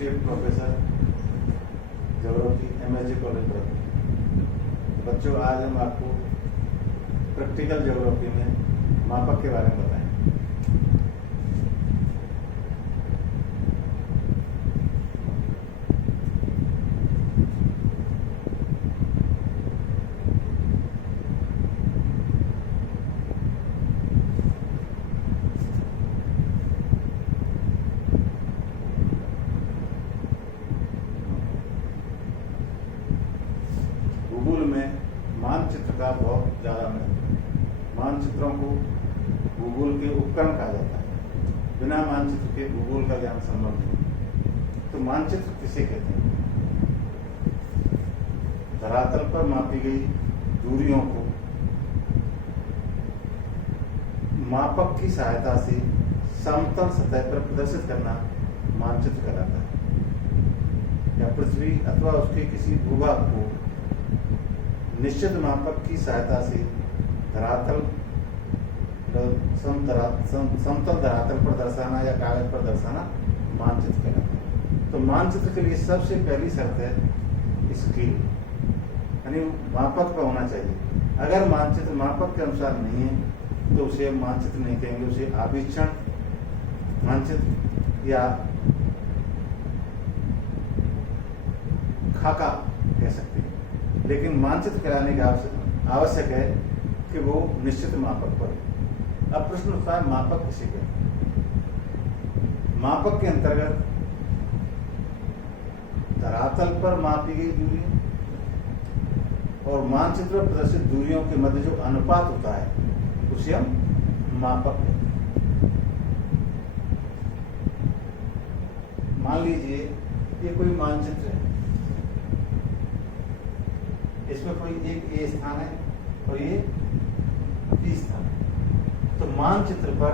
Associate professor geography MSG college Bharatpur. बच्चों, आज हम आपको प्रैक्टिकल ज्योग्राफी में मापक के बारे में बताएं। भूगोल में मानचित्र का बहुत ज़्यादा महत्व है। मानचित्रों को भूगोल के उपकरण कहा जाता है। बिना मानचित्र के भूगोल का ज्ञान संभव नहीं। तो मानचित्र किसे कहते हैं? धरातल पर मापी गई दूरियों को मापक की सहायता से समतल सतह पर प्रदर्शित करना मानचित्र कहलाता है। या पृथ्वी अथवा उसके किसी भूभाग को निश्चित मापक की सहायता से धरातल समतल धरातल पर दर्शाना या कागज पर दर्शाना मानचित्र कहलाता है। तो मानचित्र के लिए सबसे पहली शर्त है स्केल, यानी मापक का होना चाहिए। अगर मानचित्र मापक के अनुसार नहीं है तो उसे मानचित्र नहीं कहेंगे, उसे आवीक्षण मानचित्र या खाका कह सकते हैं। लेकिन मानचित्र कराने का आवश्यक है कि वो निश्चित मापक पर। अब प्रश्न उठता है, मापक किसे कहते हैं? मापक के अंतर्गत धरातल पर मापी गई दूरी और मानचित्र पर प्रदर्शित दूरियों के मध्य जो अनुपात होता है उसे हम मापक कहते हैं। मान लीजिए ये कोई मानचित्र है, इसमें कोई एक ए स्थान है और ये बी स्थान है। तो मानचित्र पर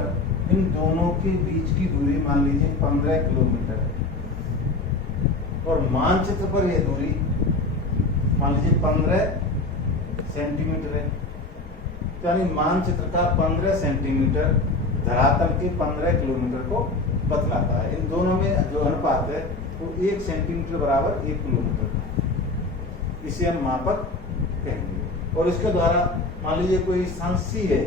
इन दोनों के बीच की दूरी मान लीजिए 15 किलोमीटर है और मानचित्र पर यह दूरी मान लीजिए 15 सेंटीमीटर है। तो यानी मानचित्र का 15 सेंटीमीटर धरातल के 15 किलोमीटर को बतलाता है। इन दोनों में जो अनुपात है वो 1 सेंटीमीटर बराबर 1 किलोमीटर है। इसे हम मापक कहेंगे। और इसके द्वारा मान लीजिए कोई स्थान C है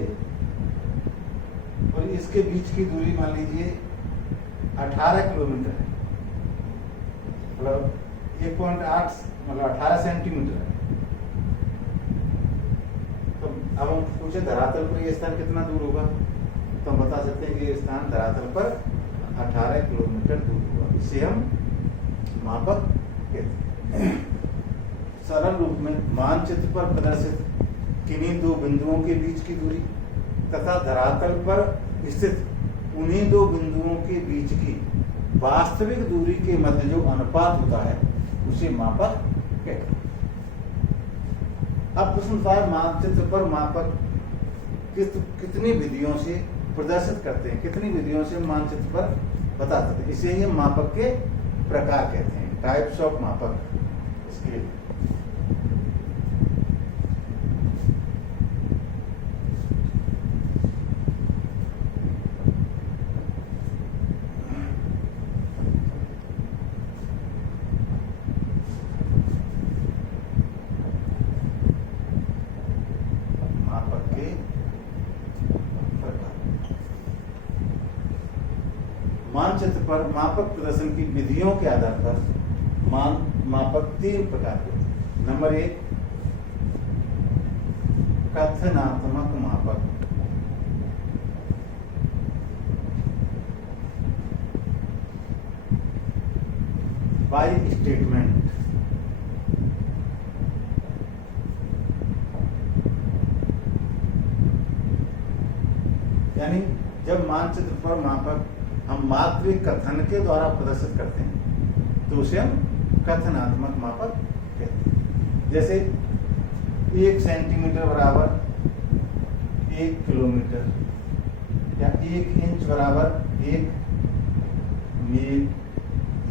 और इसके बीच की दूरी मान लीजिए 18 किलोमीटर है, मतलब 1.8 मतलब 18 सेंटीमीटर है। तो अब हम पूछे धरातल पर यह स्थान कितना दूर होगा, तो हम बता सकते हैं कि यह स्थान धरातल पर 18 किलोमीटर दूर होगा। इसे हम मापक कहते हैं। सरल रूप में मानचित्र पर प्रदर्शित किन्हीं दो बिंदुओं के बीच की दूरी तथा धरातल पर स्थित उन्हीं दो बिंदुओं के बीच की वास्तविक दूरी के मध्य जो अनुपात होता है उसे मापक कहते हैं। अब प्रश्न उठता है, मानचित्र पर मापक कितनी विधियों से प्रदर्शित करते हैं, कितनी विधियों से मानचित्र पर बता सकते हैं। इसे ही हम मापक के प्रकार कहते हैं, टाइप्स ऑफ मापक। स्केल मानचित्र पर मापक प्रदर्शन की विधियों के आधार पर मापक 3 प्रकार के होते हैं। नंबर 1 कथनात्मक मापक। By statement. यानी जब मानचित्र पर मापक हम मात्र कथन के द्वारा प्रदर्शित करते हैं तो उसे हम कथनात्मक मापक कहते हैं। जैसे 1 सेंटीमीटर बराबर 1 किलोमीटर या 1 इंच बराबर 1 मील,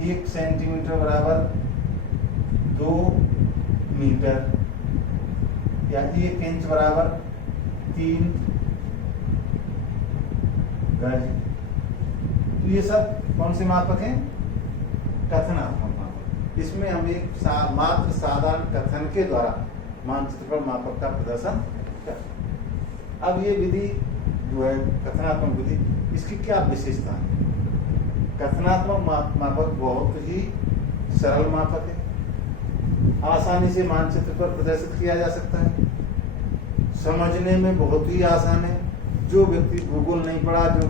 1 सेंटीमीटर बराबर 2 मीटर या 1 इंच बराबर 3 गज। तो ये सब कौन से मापक हैं? कथनात्मक मापक। इसमें हम एक मात्र साधारण कथन के द्वारा मानचित्र पर मापक का प्रदर्शन करते हैं। अब ये विधि जो है कथनात्मक विधि, इसकी क्या विशेषता है? कथनात्मक मापक बहुत ही सरल मापक है, आसानी से मानचित्र पर प्रदर्शित किया जा सकता है, समझने में बहुत ही आसान है। जो व्यक्ति भूगोल नहीं पढ़ा, जो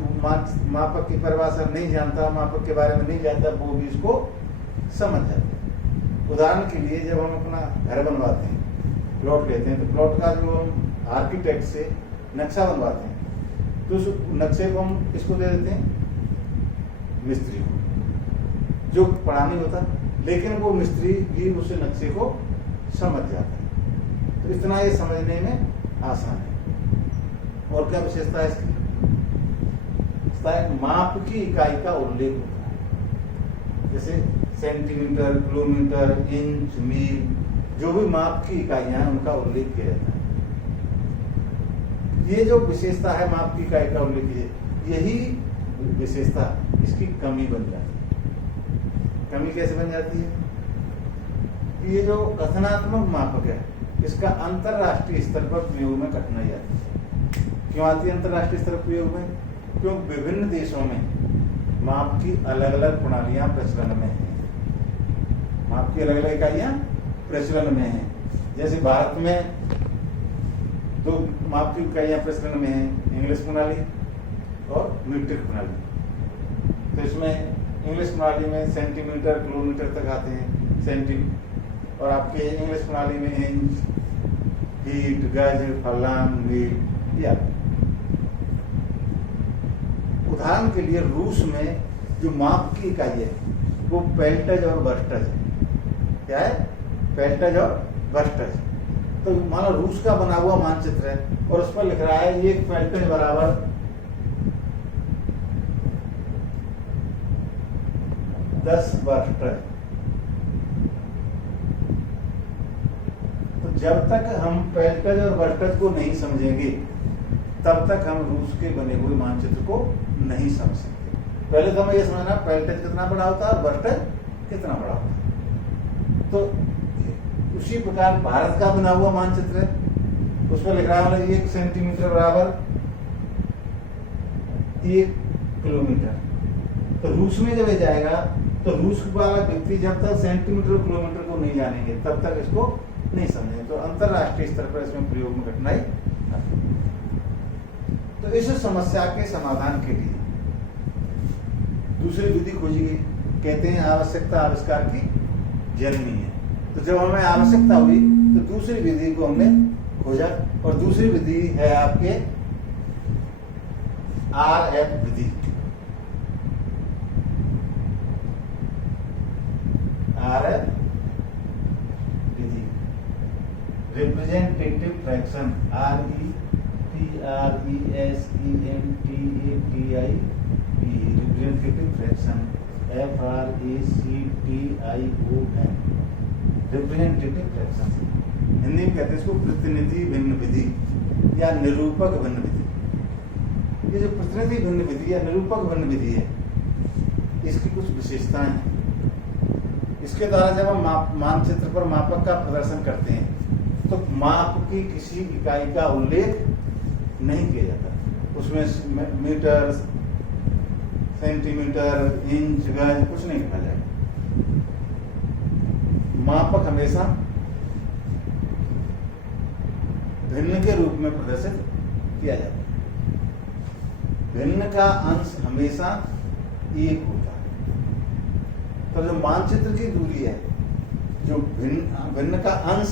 मापक की परिभाषा नहीं जानता, मापक के बारे में नहीं जानता, वो भी इसको समझ जाता है। उदाहरण के लिए जब हम अपना घर बनवाते हैं, प्लॉट लेते हैं, तो प्लॉट का जो हम आर्किटेक्ट से नक्शा बनवाते हैं, तो उस नक्शे को हम किसको दे देते हैं? मिस्त्री को, जो पढ़ा नहीं होता, लेकिन वो मिस्त्री भी उस नक्शे को समझ जाता है। तो इतना ये समझने में आसान है। और क्या विशेषता है इसकी? माप की इकाई का उल्लेख होता है, जैसे सेंटीमीटर, किलोमीटर, इंच, मील, जो भी माप की इकाइयां हैं उनका उल्लेख किया जाता है। ये जो विशेषता है माप की इकाई का उल्लेख है, यही विशेषता इसकी कमी बन जाती है। कमी कैसे बन जाती है? कि ये जो कथनात्मक मापक है, इसका अंतरराष्ट्रीय स्तर पर प्रयोग में कठिनाई आती है। क्यों आती है अंतरराष्ट्रीय स्तर पर प्रयोग में? क्योंकि विभिन्न देशों में माप की अलग अलग प्रणालियां प्रचलन में हैं। माप की अलग अलग इकाइयां प्रचलन में हैं। जैसे भारत में दो माप की इकाइयां प्रचलन में हैं, इंग्लिश प्रणाली और मीट्रिक प्रणाली। तो इसमें इंग्लिश प्रणाली में सेंटीमीटर, किलोमीटर तक आते हैं, सेंटीमीटर, और आपके इंग्लिश प्रणाली में इंच, फीट, गज, फलांग, मील, या उदाहरण के लिए रूस में जो माप की इकाई है वो पेल्टज और वर्स्टज है। क्या है? पेल्टज और वर्स्टज। तो मानो रूस का बना हुआ मानचित्र है और उस पर लिख रहा है एक पेल्टज बराबर 10 वर्स्टज। तो जब तक हम पेल्टज और वर्स्टज को नहीं समझेंगे, तब तक हम रूस के बने हुए मानचित्र को नहीं समझ सकते। पहले तो हमें यह समझना पेल्टज कितना बड़ा होता है और वर्स्टज कितना बड़ा होता है। तो उसी प्रकार भारत का बना हुआ मानचित्र है, उस पर लिख रहा है 1 सेंटीमीटर बराबर 1 किलोमीटर। तो रूस में जब जाएगा तो रूस वाला व्यक्ति जब तक सेंटीमीटर और किलोमीटर को नहीं जानेंगे, तब तक इसको नहीं समझेंगे। तो अंतरराष्ट्रीय स्तर पर इसमें प्रयोग में कठिनाई। तो इस समस्या के समाधान के लिए दूसरी विधि खोजी गई। कहते हैं आवश्यकता आविष्कार की जननी है। तो जब हमें आवश्यकता हुई तो दूसरी विधि को हमने खोजा, और दूसरी विधि है आपके RF विधि। RF विधि, representative fraction, representative fraction, FRACTION, representative fraction. Hindi में कहते हैं इसको प्रतिनिधि भिन्न विधि या निरूपक भिन्न विधि। ये जो प्रतिनिधि भिन्न विधि या निरूपक भिन्न विधि है, इसकी कुछ विशेषताएं हैं। इसके द्वारा जब हम मानचित्र पर मापक का प्रदर्शन करते हैं तो माप की किसी इकाई का उल्लेख नहीं किया जाता। उसमें मीटर, सेंटीमीटर, इंच, गज कुछ नहीं लिखा जाएगा। मापक हमेशा भिन्न के रूप में प्रदर्शित किया जाता है। भिन्न का अंश हमेशा एक होता है। तो जो मानचित्र की दूरी है, जो भिन्न का अंश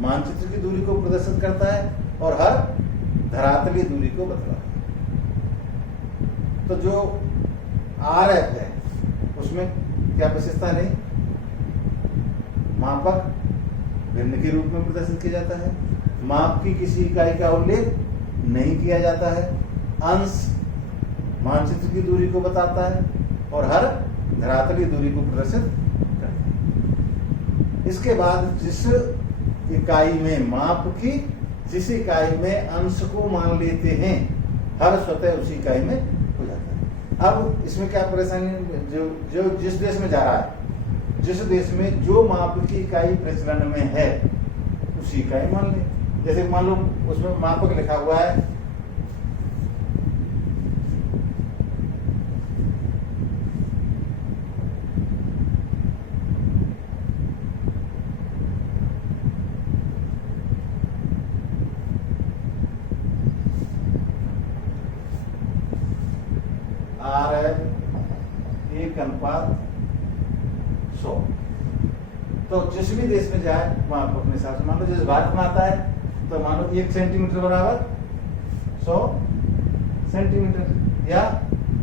मानचित्र की दूरी को प्रदर्शित करता है और हर धरातलीय दूरी को बतलाता है। तो जो RF है उसमें क्या विशेषता नहीं? मापक भिन्न के रूप में प्रदर्शित किया जाता है, माप की किसी इकाई का उल्लेख नहीं किया जाता है, अंश मानचित्र की दूरी को बताता है और हर धरातलीय दूरी को प्रदर्शित करता है। इसके बाद जिस इकाई में माप की जिस इकाई में अंश को मान लेते हैं, हर स्वतः उसी इकाई में हो जाता है। अब इसमें क्या परेशानी, जो जिस देश में जा रहा है जिस देश में जो माप की इकाई प्रचलन में है उसी इकाई मान ले। जैसे मान लो उसमें मापक लिखा हुआ है RF 1:100। तो जिस भी देश में जाए वहां पर अपने हिसाब से मान लो जैसे भारत में आता है तो मान लो 1 सेंटीमीटर बराबर 100 सेंटीमीटर या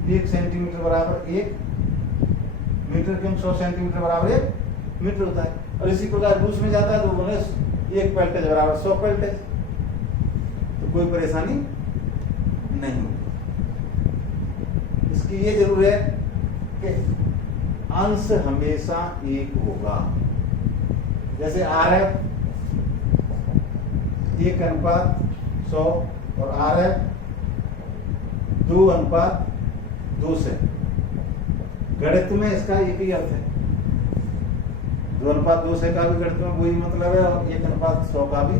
1 सेंटीमीटर बराबर 1 मीटर, क्यों 100 सेंटीमीटर बराबर 1 मीटर होता है। और इसी प्रकार रूस में जाता है तो बोले 1 पेल्टेज बराबर 100 पेल्टेज। तो कोई परेशानी नहीं होगी। इसकी ये जरूर है कि अंश हमेशा एक होगा। जैसे RF 1:100 और RF 2:2 से। गणित में इसका एक ही अर्थ है, 2:2 से का भी गणित में वही मतलब है और 1:100 का भी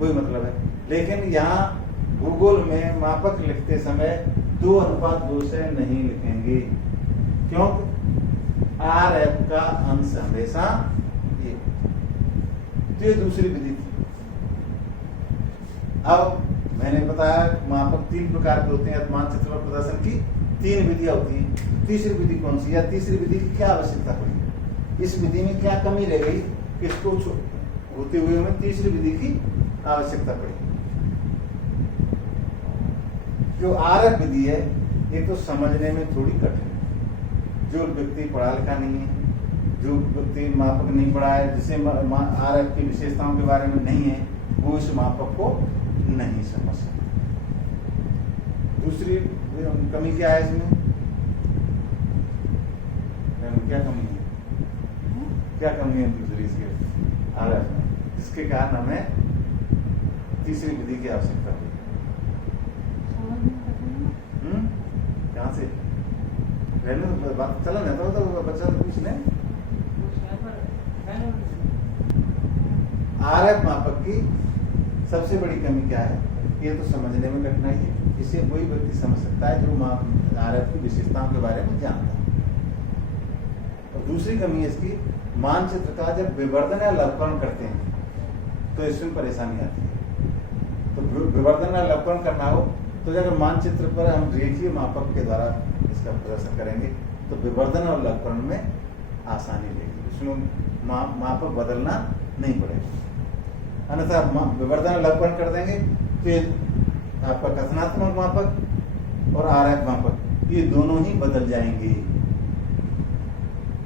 वही मतलब है। लेकिन यहाँ भूगोल में मापक लिखते समय 2:2 से नहीं लिखेंगे, क्यों? RF का अंश हमेशा एक। तो ये दूसरी विधि थी। अब मैंने बताया मापक 3 प्रकार के होते हैं। मानचित्र और प्रदर्शन की 3 विधियां होती हैं। तीसरी विधि कौन सी है? तीसरी विधि की क्या आवश्यकता पड़ी, इस विधि में क्या कमी रह गई, किसको होते हुए हमें तीसरी विधि की आवश्यकता पड़ी? जो RF विधि है ये तो समझने में थोड़ी कठिन है। जो व्यक्ति पढ़ा लिखा नहीं है, जो व्यक्ति मापक नहीं पढ़ा है, जिसे RF की विशेषताओं के बारे में नहीं है, वो इस मापक को नहीं समझ सकता। दूसरी कमी क्या है इसमें? क्या कमी है? क्या कमी है दूसरी इसके RF में, जिसके कारण हमें तीसरी विधि की आवश्यकता हुई? कहाँ से बात चला जाता हो तो बच्चा कुछ नहीं। RF मापक की सबसे बड़ी कमी क्या है? ये तो समझने में कठिनाई है। इसे वही व्यक्ति समझ सकता है जो RF की विशेषताओं के बारे में जानता है। और दूसरी कमी है इसकी, मानचित्र का जब विवर्धन या लवकरण करते हैं तो इसमें परेशानी आती है। तो विवर्धन या लवकरण करना हो तो अगर मानचित्र पर हम रेखीय मापक के द्वारा इसका प्रदर्शन करेंगे तो विवर्धन और लवकरण में आसानी रहेगी, उसमें मापक बदलना नहीं पड़ेगा। अन्यथा विवर्धन और लवकरण कर देंगे तो ये आपका कथनात्मक मापक और RF मापक ये दोनों ही बदल जाएंगे।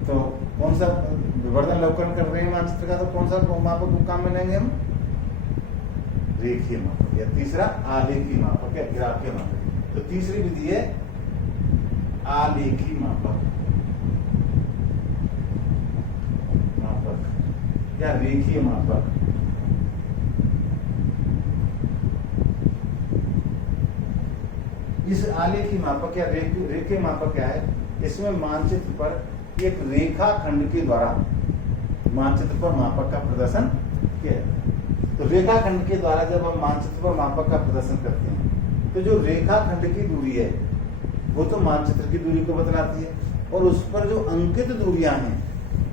तो कौन सा विवर्धन लवकरण कर रहे हैं मानचित्र का, तो कौन सा मापक को काम में लेंगे हम? रेखीय मापक या तीसरा आलेखी मापक या ग्राफीय मापक। तो तीसरी विधि है आलेखी मापक या रेखीय मापक। इस आलेखी मापक या रेखीय मापक क्या है? इसमें मानचित्र पर एक रेखा खंड के द्वारा मानचित्र पर मापक का प्रदर्शन किया जाता है। तो रेखा खंड के द्वारा जब हम मानचित्र पर मापक का प्रदर्शन करते हैं तो जो रेखा खंड की दूरी है वो तो मानचित्र की दूरी को बतलाती है, और उस पर जो अंकित दूरियां हैं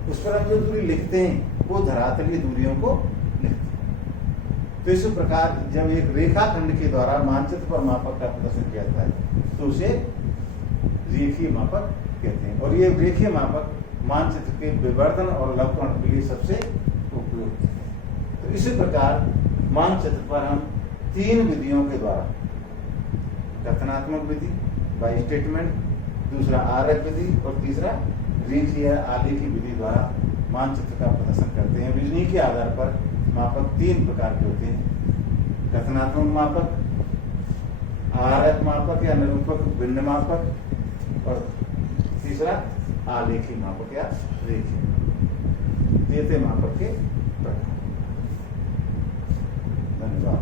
उस पर हम जो दूरी लिखते हैं वो धरातलीय दूरियों को लिखते हैं। तो इस प्रकार जब एक रेखा खंड के द्वारा मानचित्र पर मापक का प्रदर्शन किया जाता है तो उसे रेखीय मापक कहते हैं। और ये रेखीय मापक मानचित्र के विवर्धन और लवकरण के लिए सबसे उपयुक्त है। तो इसी प्रकार मानचित्र पर हम 3 विधियों के द्वारा, कथनात्मक विधि बाय स्टेटमेंट, दूसरा RF विधि और तीसरा रेखीय आलेखी विधि द्वारा मानचित्र का प्रदर्शन करते हैं। विधि के आधार पर मापक 3 प्रकार के होते हैं: कथनात्मक मापक, RF मापक या निरूपक भिन्न मापक, और तीसरा आलेखी मापक या रेखीय। ये थे मापक के प्रकार। धन्यवाद।